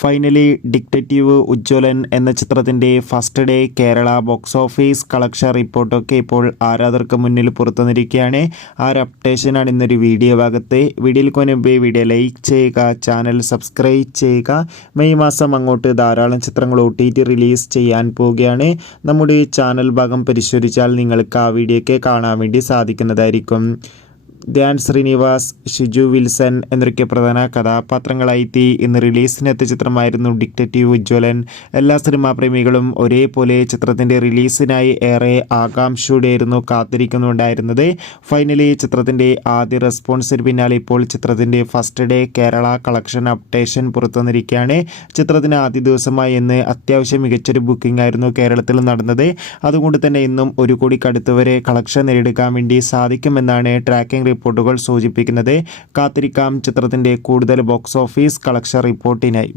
Finally detective Ujjwalan എന്ന ചിത്രത്തിൻ്റെ first day Kerala box office collection റിപ്പോർട്ടൊക്കെ ഇപ്പോൾ ആരാധകർക്ക് മുന്നിൽ പുറത്തുവന്നിരിക്കുകയാണ്. ആ ഒരു അപ്ഡേഷനാണ് ഇന്നൊരു വീഡിയോ ഭാഗത്ത്. വീഡിയോയിൽ മുൻപേ വീഡിയോ ലൈക്ക് ചെയ്യുക, ചാനൽ സബ്സ്ക്രൈബ് ചെയ്യുക. മെയ് മാസം അങ്ങോട്ട് ധാരാളം ചിത്രങ്ങൾ OTT റിലീസ് ചെയ്യാൻ പോവുകയാണ്. നമ്മുടെ ചാനൽ ഭാഗം പരിശോധിച്ചാൽ നിങ്ങൾക്ക് ആ വീഡിയോയൊക്കെ കാണാൻ വേണ്ടി സാധിക്കുന്നതായിരിക്കും. ധ്യാൻ ശ്രീനിവാസ്, ഷിജു വിൽസൺ എന്നൊക്കെ പ്രധാന കഥാപാത്രങ്ങളായി ഇന്ന് റിലീസിനെത്തിയ ചിത്രമായിരുന്നു ഡിറ്റക്റ്റീവ് ഉജ്ജ്വലൻ. എല്ലാ സിനിമാ പ്രേമികളും ഒരേപോലെ ചിത്രത്തിൻ്റെ റിലീസിനായി ഏറെ ആകാംക്ഷയോടെയായിരുന്നു കാത്തിരിക്കുന്നുണ്ടായിരുന്നത്. ഫൈനലി ചിത്രത്തിൻ്റെ ആദ്യ റെസ്പോൺസിന് പിന്നാലെ ഇപ്പോൾ ചിത്രത്തിൻ്റെ first day Kerala collection updation പുറത്തുവന്നിരിക്കുകയാണ്. ചിത്രത്തിന് ആദ്യ ദിവസമായി ഇന്ന് അത്യാവശ്യം മികച്ചൊരു ബുക്കിംഗ് ആയിരുന്നു കേരളത്തിൽ നടന്നത്. അതുകൊണ്ട് തന്നെ ഇന്നും 1 കോടിക്കടുത്ത് വരെ കളക്ഷൻ നേടിയെടുക്കാൻ വേണ്ടി സാധിക്കുമെന്നാണ് ട്രാക്കിംഗ് റിപ്പോർട്ടുകൾ സൂചിപ്പിക്കുന്നത്. കാത്തിരിക്കാം ചിത്രത്തിൻ്റെ കൂടുതൽ ബോക്സ് ഓഫീസ് കളക്ഷൻ റിപ്പോർട്ടിനായി.